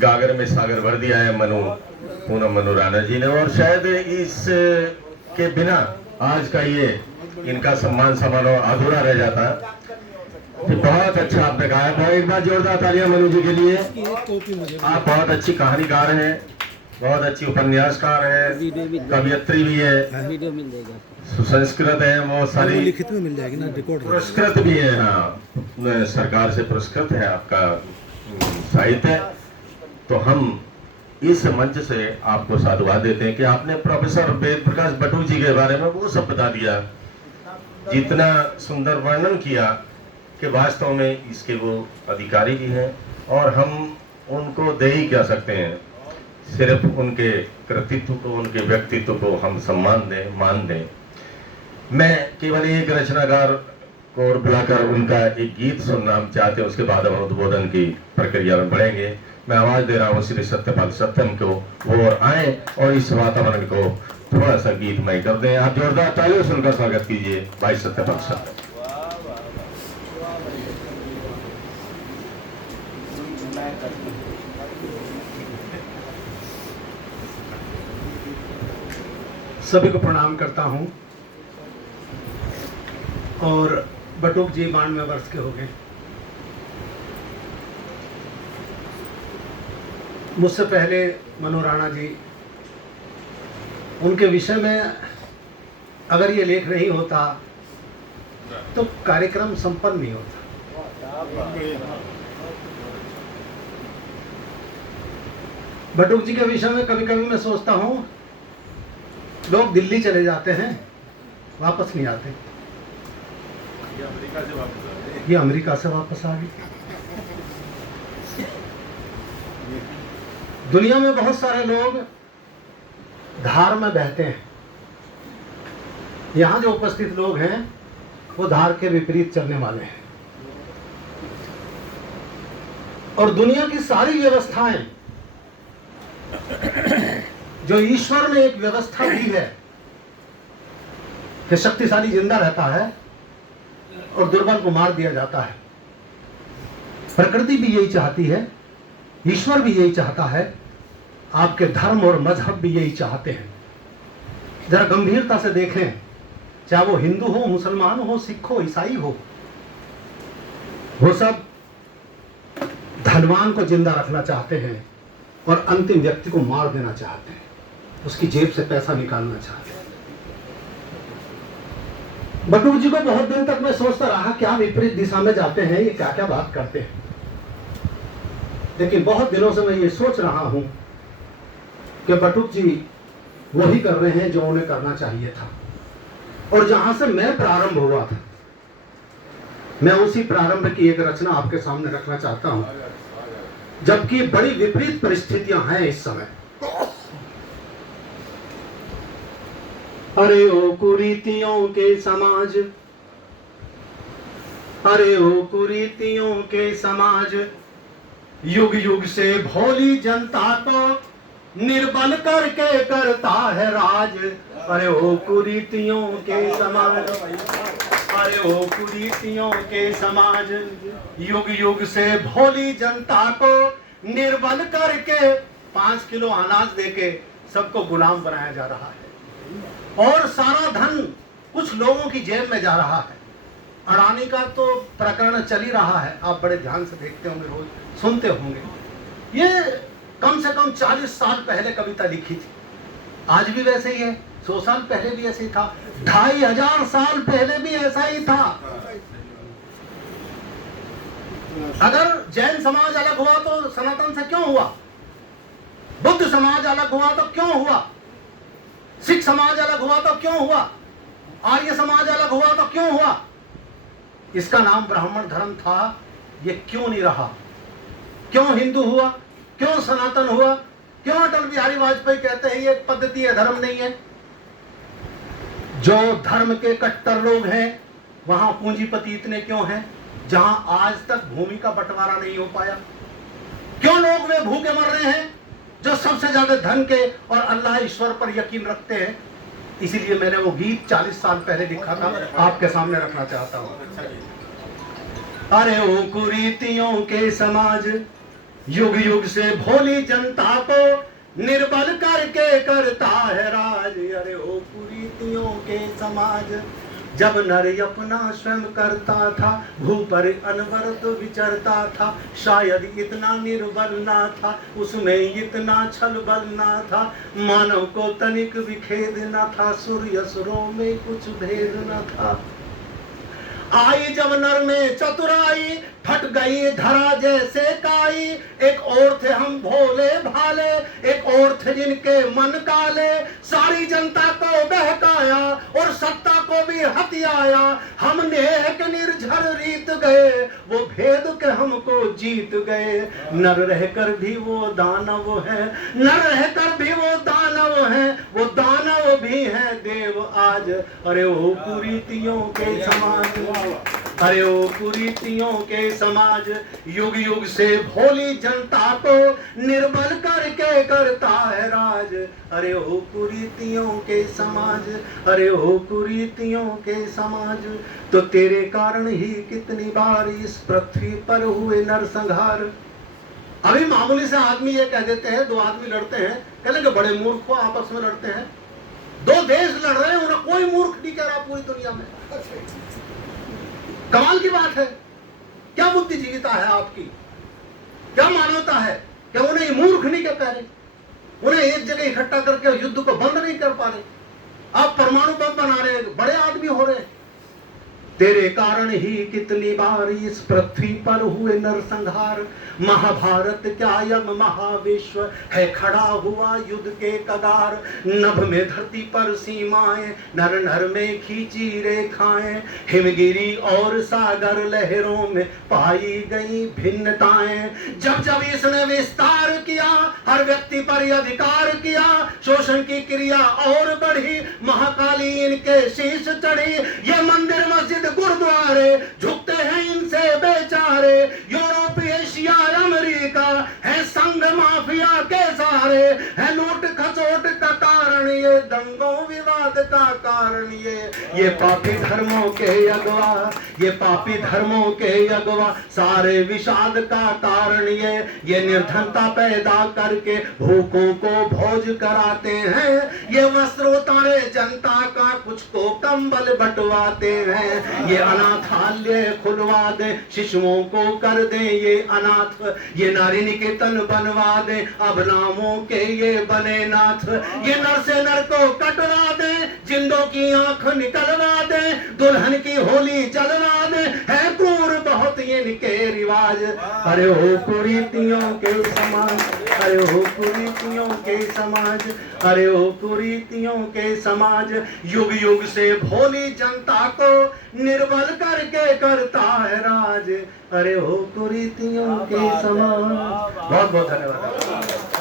गागर में सागर भर दिया है पूनम मनु राणा जी ने। और शायद इस के बिना आज का ये इनका सम्मान समारोह अधूरा रह जाता। बहुत अच्छा आपने कहा है, एक बार जोरदार तालियां मनु जी के लिए। आप बहुत अच्छी कहानीकार हैं, बहुत अच्छी उपन्यासकार है, कवियत्री भी है, सुसंस्कृत है, वो सारी लिखित में मिल जाएगी ना, रिकॉर्ड पुरस्कृत भी है। हाँ, सरकार से पुरस्कृत है आपका साहित्य। तो हम इस मंच से आपको साधुवाद देते हैं कि आपने प्रोफेसर वेद प्रकाश बटू जी के बारे में वो सब बता दिया, जितना सुंदर वर्णन किया कि वास्तव में इसके वो अधिकारी भी हैं और हम उनको दे ही क्या सकते हैं, सिर्फ उनके कृतित्व को, उनके व्यक्तित्व को हम सम्मान दें, मान दें। मैं केवल एक रचनाकार को बुलाकर उनका एक गीत सुनना हम चाहते हैं, उसके बाद हम उद्बोधन की प्रक्रिया में बढ़ेंगे। मैं आवाज दे रहा हूँ श्री सत्यपाल सत्यम को, वो और आए और इस वातावरण को थोड़ा सा गीतमय कर दें। आप जोरदार तालियों से उनका स्वागत कीजिए भाई सत्यपाल सत्यम। सभी को प्रणाम करता हूं। और बटुक जी 92 वर्ष के हो गए। मुझसे पहले मनु राणा जी, उनके विषय में अगर ये लेख नहीं होता तो कार्यक्रम संपन्न नहीं होता। बटुक जी के विषय में कभी कभी मैं सोचता हूं, लोग दिल्ली चले जाते हैं, वापस नहीं आते। ये अमेरिका से वापस आ गए। दुनिया में बहुत सारे लोग धार में बहते हैं। यहाँ जो उपस्थित लोग हैं वो धार के विपरीत चलने वाले हैं। और दुनिया की सारी व्यवस्थाएं जो ईश्वर ने एक व्यवस्था दी है कि शक्तिशाली जिंदा रहता है और दुर्बल को मार दिया जाता है, प्रकृति भी यही चाहती है, ईश्वर भी यही चाहता है, आपके धर्म और मजहब भी यही चाहते हैं। जरा गंभीरता से देखें, चाहे वो हिंदू हो, मुसलमान हो, सिख हो, ईसाई हो, वो सब धनवान को जिंदा रखना चाहते हैं और अंतिम व्यक्ति को मार देना चाहते हैं, उसकी जेब से पैसा निकालना चाहते हैं। बटुक जी को बहुत दिन तक मैं सोचता रहा क्या विपरीत दिशा में जाते हैं, ये क्या क्या बात करते हैं। लेकिन बहुत दिनों से मैं ये सोच रहा हूं कि बटुक जी वही कर रहे हैं जो उन्हें करना चाहिए था। और जहां से मैं प्रारंभ हुआ था, मैं उसी प्रारंभ की एक रचना आपके सामने रखना चाहता हूं, जबकि बड़ी विपरीत परिस्थितियां हैं इस समय। अरे ओ कुरीतियों के समाज, अरे ओ कुरीतियों के समाज, युग युग से भोली जनता को निर्बल करके करता है राज। अरे ओ कुरीतियों के समाज, अरे ओ कुरीतियों के समाज, युग युग से भोली जनता को निर्बल करके 5 किलो अनाज देके सबको गुलाम बनाया जा रहा है। और सारा धन कुछ लोगों की जेब में जा रहा है। अडानी का तो प्रकरण चल ही रहा है, आप बड़े ध्यान से देखते होंगे, रोज सुनते होंगे। ये कम से कम 40 साल पहले कविता लिखी थी, आज भी वैसे ही है। 100 साल पहले भी ऐसे ही था, 2500 साल पहले भी ऐसा ही था। अगर जैन समाज अलग हुआ तो सनातन से क्यों हुआ? बुद्ध समाज अलग हुआ तो क्यों हुआ? सिख समाज अलग हुआ तो क्यों हुआ? आर्य समाज अलग हुआ तो क्यों हुआ? इसका नाम ब्राह्मण धर्म था, ये क्यों नहीं रहा? क्यों हिंदू हुआ? क्यों सनातन हुआ? क्यों अटल बिहारी वाजपेयी कहते हैं ये पद्धति है, धर्म नहीं है? जो धर्म के कट्टर लोग हैं वहां पूंजीपति इतने क्यों हैं? जहां आज तक भूमि का बंटवारा नहीं हो पाया, क्यों लोग वे भूखे मर रहे हैं जो सबसे ज्यादा धन के और अल्लाह ईश्वर पर यकीन रखते हैं? इसीलिए मैंने वो गीत 40 साल पहले लिखा था, आपके सामने रखना चाहता हूं। अरे ओ कुरीतियों के समाज, युग युग से भोली जनता को निर्बल करके करता है राज। अरे ओ कुरीतियों के समाज, जब नर अपना स्वयं करता था, भू पर अनवरत विचरता था, शायद इतना निर्बल ना था, उसमें इतना छल बल ना था, मानव को तनिक भी खेद न था, सूर्य असुरों में कुछ भेद न था। आई जब नर में चतुराई, फट गई धरा जैसे काई, एक और थे हम भोले भाले, एक और थे जिनके मन काले, सारी जनता को बहकाया और सत्ता को भी हथियाया, हमने एक निर्झर रीत गए, वो भेद के हमको जीत गए। नर रहकर भी वो दानव है, नर रहकर भी वो दानव है, वो दानव भी है देव आज। अरे ओ कुरीतियों के समाज, अरे ओ कुरीतियों के समाज, युग युग से भोली जनता को निर्बल करके करता है राज। अरे ओ कुरीतियों के समाज, अरे ओ कुरीतियों के समाज, तो तेरे कारण ही कितनी बार इस पृथ्वी पर हुए नरसंहार। अभी मामूली से आदमी ये कह देते हैं, दो आदमी लड़ते हैं, कह लेंगे बड़े मूर्ख हो, आपस में लड़ते हैं। दो देश लड़ रहे हैं, उन्हें कोई मूर्ख नहीं कह रहा पूरी दुनिया में। कमाल की बात है। क्या बुद्धिजीविता है आपकी, क्या मानवता है, क्या उन्हें ये मूर्ख नहीं कह पा रहे, उन्हें एक जगह इकट्ठा करके युद्ध को बंद नहीं कर पा रहे। आप परमाणु बम बना रहे हैं, बड़े आदमी हो रहे हैं। तेरे कारण ही कितनी बार इस पृथ्वी पर हुए नरसंहार। महाभारत क्या यम महाविश्व है खड़ा हुआ युद्ध के कगार। नभ में धरती पर सीमाएं, नर नर में खींची रेखाएं, हिमगिरी और सागर लहरों में पाई गई भिन्नताएं। जब जब इसने विस्तार किया, हर व्यक्ति पर अधिकार किया, शोषण की क्रिया और बढ़ी, महाकाली इनके शीश चढ़ी। ये मंदिर मस्जिद गुरुद्वारे झुकते हैं इनसे बेचारे। यूरोप एशिया अमेरिका है संघ माफिया के सहारे, है लूट खसोट का कारण ये, दंगों विवाद का कारण ये पापी धर्मों के अगवा, ये पापी धर्मों के अगवा, सारे विषाद का कारण ये निर्धनता पैदा करके भूखों को भोज कराते हैं। ये वस्त्र उतारे जनता का, कुछ को कंबल बंटवाते हैं। ये अनाथालय खुलवा दे, शिशुओं को कर दे ये अनाथ, ये नारी निकेतन बनवा दे, अब नामों के ये बने नाथ। ये नर से नर को कटवा दे, जिंदों की आंख निकलवा दे, दुल्हन की होली जलवा दे, है क्रूर बहुत इनके रिवाज। अरे हो कुरीतियों के समाज, अरे हो कुरीतियों के समाज, अरे हो कुरीतियों के समाज, युग युग से भोली जनता को निर्बल करके करता है राज। अरे हो कुरीतियों के समाज। बहुत बहुत धन्यवाद।